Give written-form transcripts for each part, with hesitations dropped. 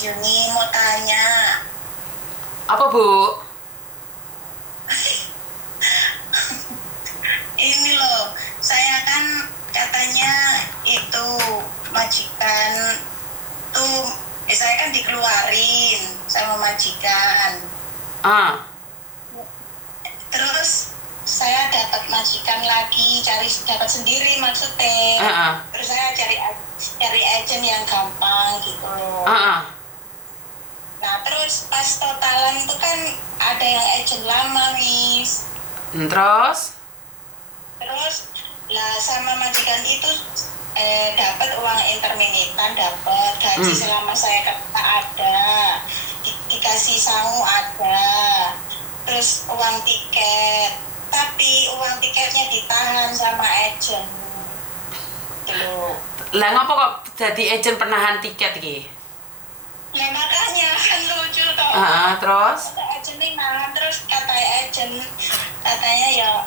Miss Yuni mau tanya. Apa, Bu? Ini loh, saya kan katanya itu majikan tuh, saya kan dikeluarin sama majikan. Ah, Terus saya dapat majikan lagi, dapat sendiri maksudnya. ah, Terus saya cari agent yang gampang gitu loh. ah. Nah terus pas totalan itu kan ada yang agent lama, Miss. Terus? Terus lah sama majikan itu dapat uang interminitan, dapat gaji selama saya kerja ada, dikasih sangu ada, terus uang tiket, tapi uang tiketnya ditahan sama agent dulu. Lah ngapa kok jadi agent penahan tiket iki? Ya makanya kan lucu toh. Terus? Kata agent nih nahan, terus kata agent katanya ya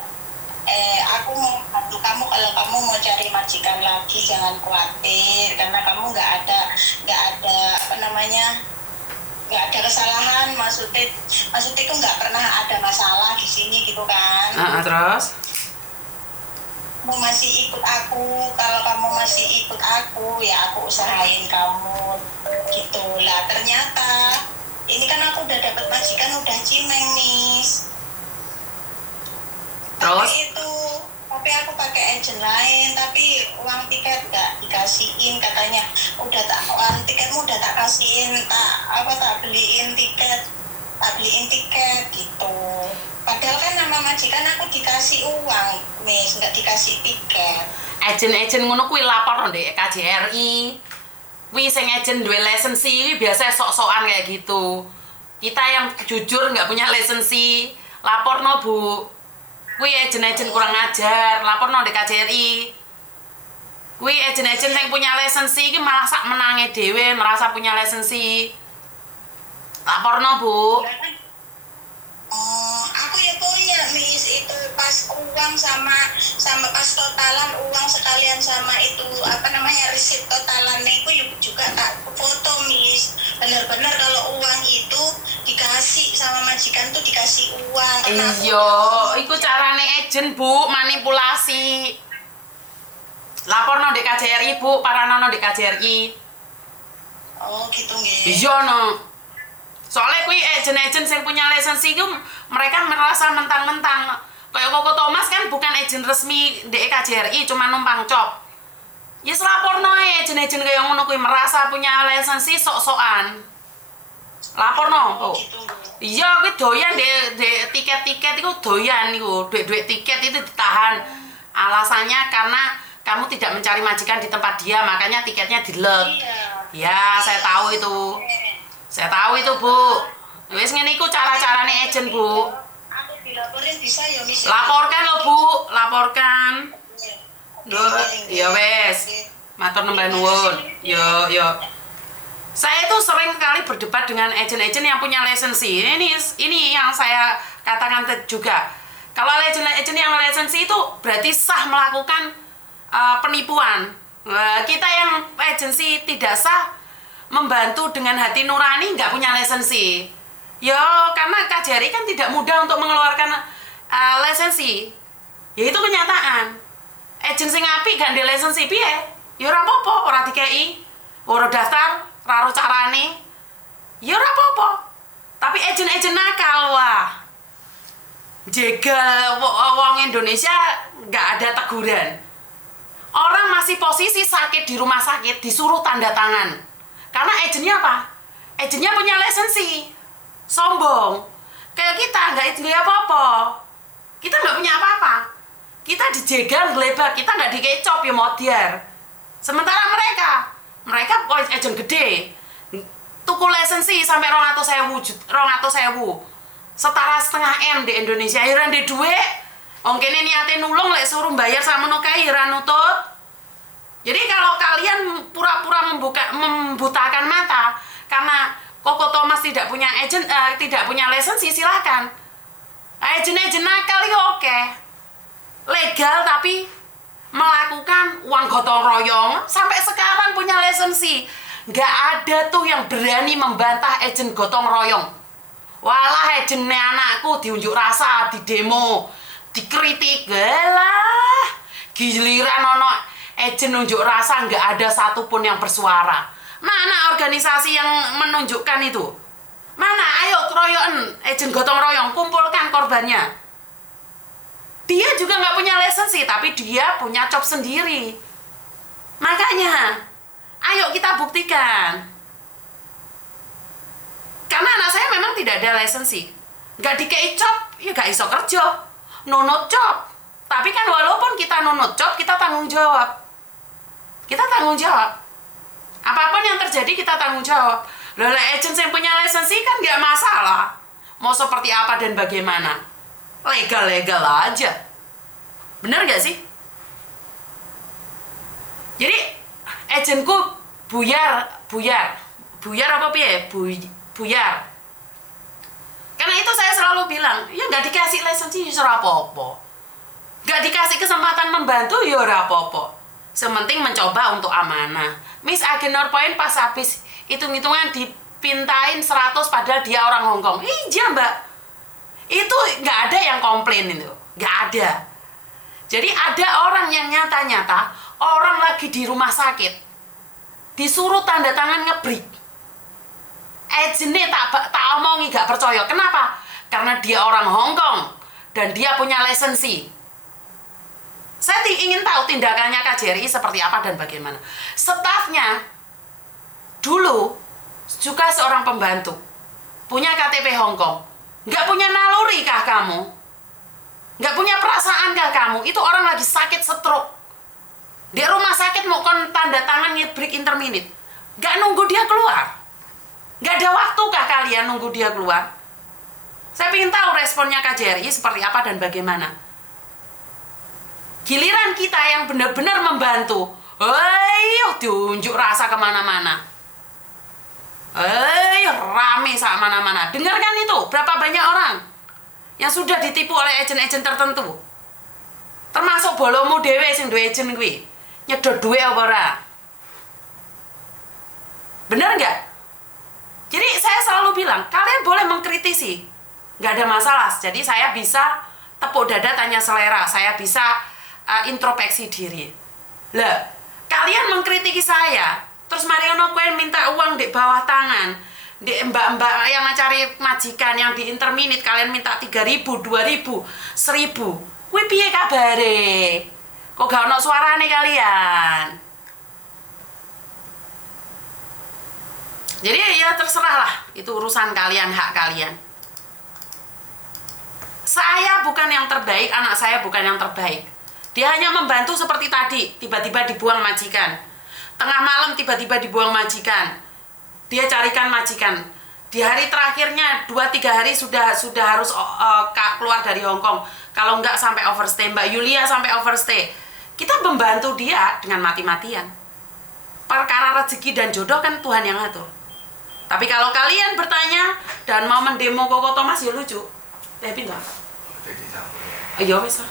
aku mau bantu kamu kalau kamu mau cari majikan lagi, jangan khawatir karena kamu nggak ada apa namanya, nggak ada kesalahan, maksudnya itu nggak pernah ada masalah di sini gitu kan. Terus? Kamu masih ikut aku, kalau kamu masih ikut aku ya aku usahain kamu gitu lah. Ternyata ini kan aku udah dapat majikan, udah cimeng, Miss. Terus? Tapi aku pakai agent lain, tapi uang tiket nggak dikasihin, katanya uang tiketmu udah tak kasihin, tak beliin tiket gitu. Padahal kan nama majikan aku dikasih uang, Miss, nggak dikasih tiket. Agent-agent ngono kuwi lapor ndek KJRI. Kuwi sing agent duwe lisensi biasa sok-sokan kayak gitu. Kita yang jujur nggak punya lisensi, laporno, Bu. Kuwi agent-agent kurang ajar, laporno ndek KJRI. Kuwi agent-agent yang punya lisensi iki malah sak menange dhewe merasa punya lisensi. Laporno, Bu. Aku ya punya, Miss, itu pas uang sama pas totalan uang sekalian sama itu apa namanya receipt totalan itu juga tak foto, Miss. Benar-benar kalau uang itu dikasih sama majikan tuh dikasih uang. Iya, iku carane agent, Bu, manipulasi. Laporno ndek KJRI, Bu, paranono ndek KJRI. Oh, gitu nggih. Iya no. Soalnya kuwi agent-agent yang punya lisensi itu mereka merasa mentang-mentang kayak Koko Thomas kan bukan agent resmi di KJRI, cuma numpang cop. Ya laporno ae agent-agent kayak ngono kuwi merasa punya lisensi sok-sokan. Laporno. Oh, gitu. Iya, kuwi doyan di tiket-tiket itu doyan niku. Duit-duit tiket itu ditahan. Alasannya karena kamu tidak mencari majikan di tempat dia, makanya tiketnya dilek. Iya. Ya, saya tahu itu. Saya tahu itu, Bu. Wis ngene iku cara-carane agent, Bu. Aku dilaporin bisa ya, Miss? Laporkan lo, Bu. Laporkan. Duh, ya wes. Matur nembah nuwun. Yo. Saya itu sering sekali berdebat dengan agent-agent yang punya lisensi. Ini yang saya katakan juga. Kalau agent-agent yang lisensi itu berarti sah melakukan penipuan. Kita yang agensi tidak sah membantu dengan hati nurani nggak punya lisensi. Ya karena KJRI kan tidak mudah untuk mengeluarkan lisensi. Ya itu kenyataan. Agen sing apik gak ndek lisensi piye? Ya ora apa-apa, ora dikei. Ora daftar, ora ro carane. Ya ora apa-apa. Tapi agen-agen nakal wah. Jegal wong Indonesia nggak ada teguran. Orang masih posisi sakit di rumah sakit disuruh tanda tangan. Karena agennya apa? Agennya punya lisensi. Sombong. Kayak kita nggak apa-apa. Kita nggak punya apa-apa. Kita dijegal, gelebat. Kita nggak dikecop ya modiar. Sementara mereka agen gede. Tuku lisensi sampai 200.000. Setara setengah M di Indonesia. Heran di duit. Wong kene niate nulung lek suruh bayar sama kae heran nutut. Jadi kalau kalian pura-pura membutakan mata karena Koko Thomas tidak punya lisensi, silakan. Agen-agen nakal itu oke. Legal tapi melakukan uang gotong royong sampai sekarang punya lisensi. nggak ada tuh yang berani membantah agent gotong royong. Walah agentnya anakku diunjuk rasa, di demo, dikritik, galah. Giliran ono agent unjuk rasa nggak ada satupun yang bersuara. Mana organisasi yang menunjukkan itu? Mana? Ayo keroyokan agent gotong royong, kumpulkan korbannya. Dia juga nggak punya lisensi, tapi dia punya job sendiri. Makanya, ayo kita buktikan. Karena anak saya memang tidak ada lisensi. Nggak dikei job, ya nggak iso kerja. Nunut job. Tapi kan walaupun kita nunut job, kita tanggung jawab. Kita tanggung jawab. Apapun yang terjadi, kita tanggung jawab. Lola agent yang punya lisensi kan nggak masalah. Mau seperti apa dan bagaimana. Legal-legal aja. Bener nggak sih? Jadi, agentku buyar apa piye? Buyar. Karena itu saya selalu bilang, ya nggak dikasih lisensi ya ora apa-apa. Nggak dikasih kesempatan membantu ya ora apa-apa. Sementing mencoba untuk amanah. Miss Agenor Point pas habis hitung-hitungan dipintain 100 padahal dia orang Hongkong. Iya mbak. Itu nggak ada yang komplain itu. Nggak ada. Jadi ada orang yang nyata-nyata, orang lagi di rumah sakit, disuruh tanda tangan ngebreak. Agentnya tak omongi gak percaya. Kenapa? Karena dia orang Hongkong dan dia punya lisensi. Saya ingin tahu tindakannya KJRI seperti apa dan bagaimana. Stafnya dulu juga seorang pembantu, punya KTP Hongkong. Nggak punya naluri kah kamu? Nggak punya perasaan kah kamu? Itu orang lagi sakit stroke. Di rumah sakit mau kon tanda tangan break interminute. Nggak nunggu dia keluar. Nggak ada waktu kah kalian nunggu dia keluar? Saya ingin tahu responnya KJRI seperti apa dan bagaimana. Giliran kita yang benar-benar membantu, ayo diunjuk rasa kemana-mana. Rame sama mana-mana. Dengarkan itu, berapa banyak orang yang sudah ditipu oleh agen-agen tertentu. Termasuk bolomu dewe sing duwe agen kuwi. Nyedot duwe apa ora? Bener nggak? Jadi saya selalu bilang, kalian boleh mengkritisi. Nggak ada masalah. Jadi saya bisa tepuk dada tanya selera. Saya bisa introspeksi diri. Lah, kalian mengkritiki saya, terus Mariono kuen minta uang di bawah tangan, di mbak-mbak yang cari majikan yang di interminit kalian minta 3.000, 2.000, 1.000. Kuwi piye kabare? Kok gak ono suarane kalian? Jadi ya terserah lah, itu urusan kalian, hak kalian. Saya bukan yang terbaik, anak saya bukan yang terbaik. Dia hanya membantu seperti tadi, tiba-tiba dibuang majikan. Tengah malam tiba-tiba dibuang majikan. Dia carikan majikan. Di hari terakhirnya 2-3 hari sudah harus keluar dari Hongkong. Kalau enggak sampai overstay, Mbak Yulia sampai overstay. Kita membantu dia dengan mati-matian. Perkara rezeki dan jodoh kan Tuhan yang ngatur. Tapi kalau kalian bertanya dan mau mendemo Koko Thomas ya lucu. Tapi enggak. Ayo wes lah.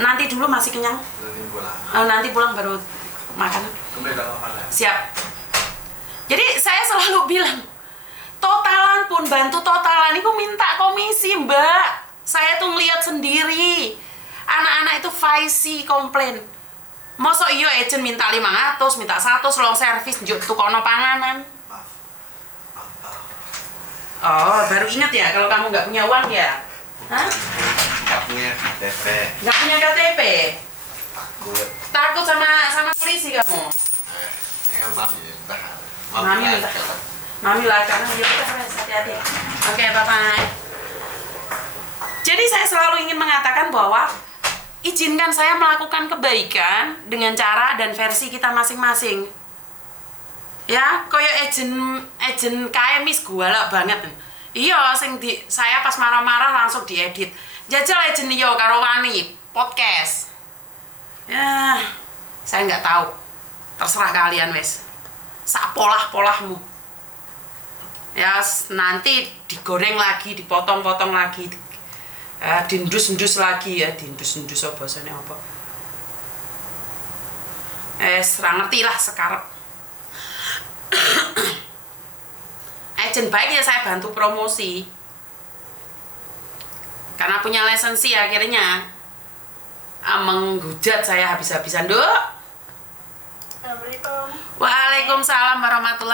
Nanti dulu masih kenyang. Nanti pulang baru makan. Siap. Jadi saya selalu bilang, totalan pun bantu totalan itu minta komisi mbak. Saya tuh ngeliat sendiri. Anak-anak itu faisi komplain. Masa iya agent minta 500, minta 100 long service njuk tukono panganan. Oh, baru ingat ya kalau kamu nggak punya uang ya? Hah? Nggak punya KTP. Nggak punya KTP? Takut. Takut sama polisi kamu? Tinggal mami entah. Mami minta. Mami lah karena dia kita hati-hati. Oke, bye-bye. Jadi saya selalu ingin mengatakan bahwa izinkan saya melakukan kebaikan dengan cara dan versi kita masing-masing. Ya, koyo agent KMIS galak banget. Iya, saya pas marah-marah langsung diedit. Jajal agent yo karo wani podcast. Ya, saya nggak tahu. Terserah kalian wes. Sak polah-polahmu. Ya, nanti digoreng lagi, dipotong-potong lagi. Dindus-ndus lagi ya, dindus-ndus apa bahasanya apa. Ra ngerti lah sekarang. agent baik ya saya bantu promosi. Karena punya lisensi akhirnya menghujat saya habis-habisan, Dok. Assalamualaikum. Waalaikumsalam warahmatullahi